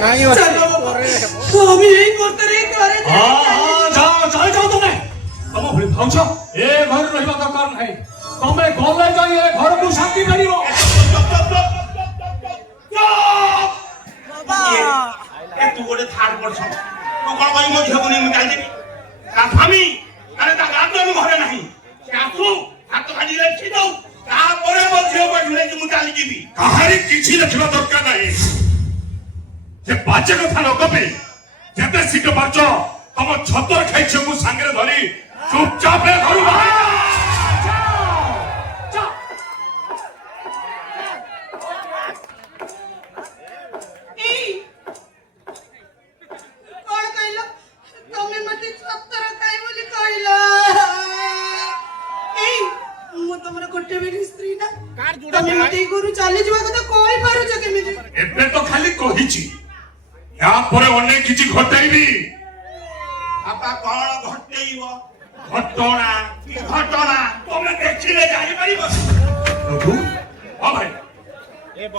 नहीं चलो আমি এই করতে রে করে যাও তুমি ତମ ଭଳି ଭାଉଛ ଏ ଘରେ ରହିବା ଦରକାର ନାହିଁ ତମେ ଗଲେ ଯାଇ ଏ ଘରକୁ ଶାନ୍ତି ମିଳିବ तू गोटे थार्ड पर्सन तू कौन कही मो झील को नहीं मुझे देवी ता स्वामी अरे ता गात में घरे नहीं आसू हाथ खाली रखी दो तापरे मो झील को ढुले कि मुझे चली जीवी कहानी किछि रखिबा दरकार नाही जे बाजे कथा न कबे जेते सिट बाचो तम छतर खाइछ मु संगे धरी चुपचाप ए घरु बाहर एबे तो खाली कहिछि या परे अनेक किछि घटाइबी आपा कौन घटेइबो घटना की घटना तुमने देखिले जानि परिबो प्रभु ओ भाई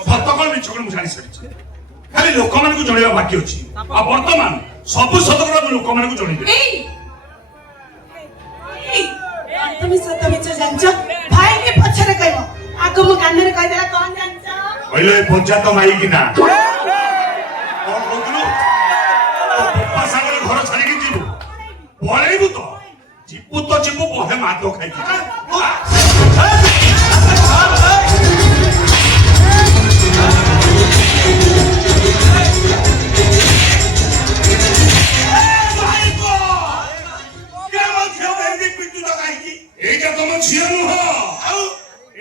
सत कोन मिछ कोन मुझानी सरी खाली लोक मान को जणेबा बाकी अछि आ वर्तमान सब सत कोन लोक मान को जणेबे तुम सत मिछ जानछ भाई के पछरे कहबो आगो मु कान रे कह देला कोन जानछ पहिले पंचायत माई कि ना कोन बोलु पप्पा सागर घर छाड़ी के जीवु पळेबु तो जीपु बहे मातो खाइ एटा तुम झियो नुह आउ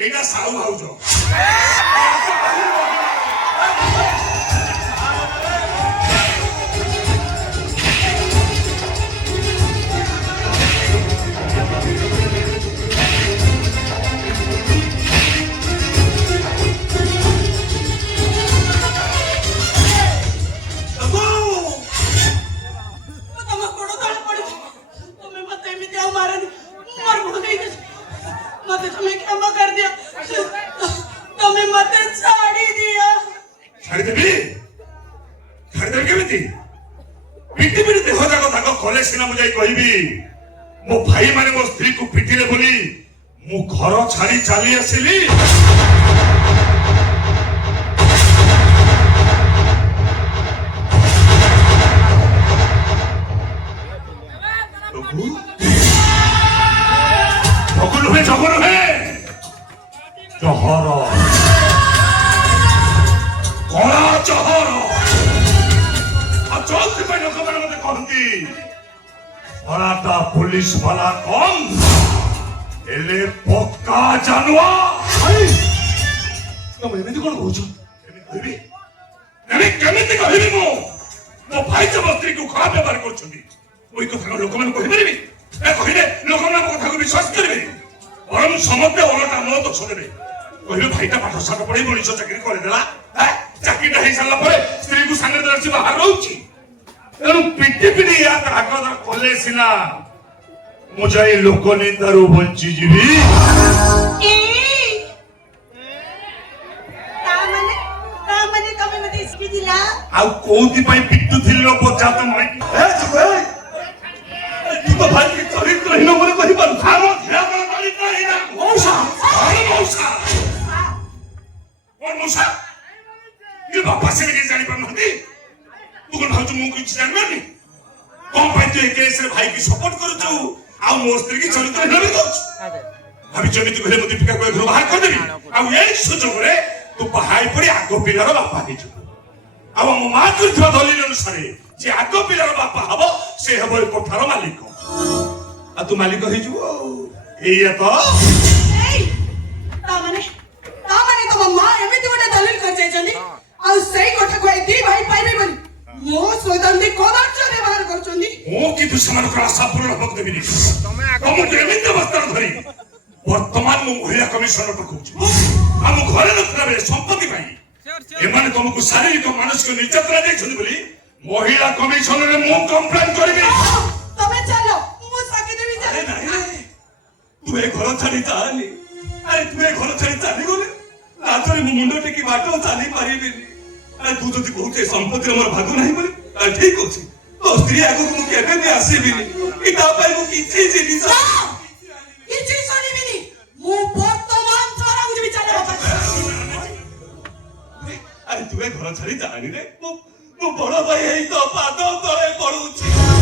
एटा साउ भाउजो मो भाई माने मो स्त्री को पिटिले बोली मु घर छाड़ी चली आसिली जगन है जहर कला जहर चलती लोक मैंने मत कहती बड़ाटा पुलिस वाला कौन एले पक्का जानुआ तुम एमिति कोन कहउछ एमिति कहबी मो भाई जबस्त्री को खराब व्यवहार करछथि ओई कथा लोक मन कहि परबी ए कहिले लोक मन कथा को विश्वास करबे परम समते ओलटा मो दोष देबे कहिले भाईटा पाठ साठ पढै मनिष चाकरी करे देला चाकरी ढाई साला परे स्त्री को संगे दरसी बाहर रहउची तेणु पिटी या कागज कले सिना मुझे लोक निंदारू बंची जीवी आउ कोउती पई पिट्टू थिलो बोचा त मई ए तू तो भाई के चरित्र हिनो मने कहि पर थारो ध्यान मन मालिक नहीं ना मौसा और मौसा ये बापा से के जानी पर नथी तू कोन भाउछु मु किछ जानबेनी कोन पे तू केस रे भाई की सपोर्ट करूछु आ मो स्त्री की चरित्र हिनो भी करूछु भाभी जमिति कहले मते पिका को घर बाहर कर देबी आ ए सुजोग रे तू बाहाई पड़ी आगो पिलार बापा हे छु आ मो मा करथवा दलिल अनुसार जे आगो पिलार बापा हबो से हबो ए कोठार मालिक आ तू मालिक हे छु एया तो तामाने तो मां एमिति गोटे दलिल कर जाय जनी आ सही कोठा को दी भाई पाइबे बोली मो सोदंदी कोदाच व्यवहार करछनी मो कि दुश्मन को आशा पूर्ण भक्त देबी तुम एमिति वस्त्र धरी वर्तमान मु महिला कमिशनर को कहूछु हम घरे नथला बेले संपत्ति भाई एमाने तुमको शारीरिक मानसिक निर्यातना देखछन बोली महिला कमिशनर रे मु कंप्लेन करबी तमे चलो मु साके देबी अरे नहीं तू ए घर छाड़ी जानी अरे तू ए घर छाड़ी जानी गोले नातरे मु मुंडो टेकी बाटो चाली पारिबेनी ଆରେ ତୁ ଯଦି କହୁଛୁ ଏ ସମ୍ପତ୍ତିରେ ମୋର ଭାଗ ନାହିଁ ବୋଲି ତାହେଲେ ଠିକ ଅଛି। ତୋ ସ୍ତ୍ରୀ ଆଗକୁ ମୁଁ କେବେ ବି ଆସିବିନି କି ତା ପାଇଁ ମୁଁ କିଛି ଜିନିଷ କିଛି ଶୁଣିବିନି। ମୁଁ ବର୍ତ୍ତମାନ ଥରକୁ ଯିବି ଚାଲେ ବାପା। ଆରେ ତୁ ଏ ଘର ଛାଡି ଯାଆନି ରେ। ମୁଁ ବଡ ଭାଇ ହେଇ ତୋ ପାଦ ତଳେ ପଡୁଛି।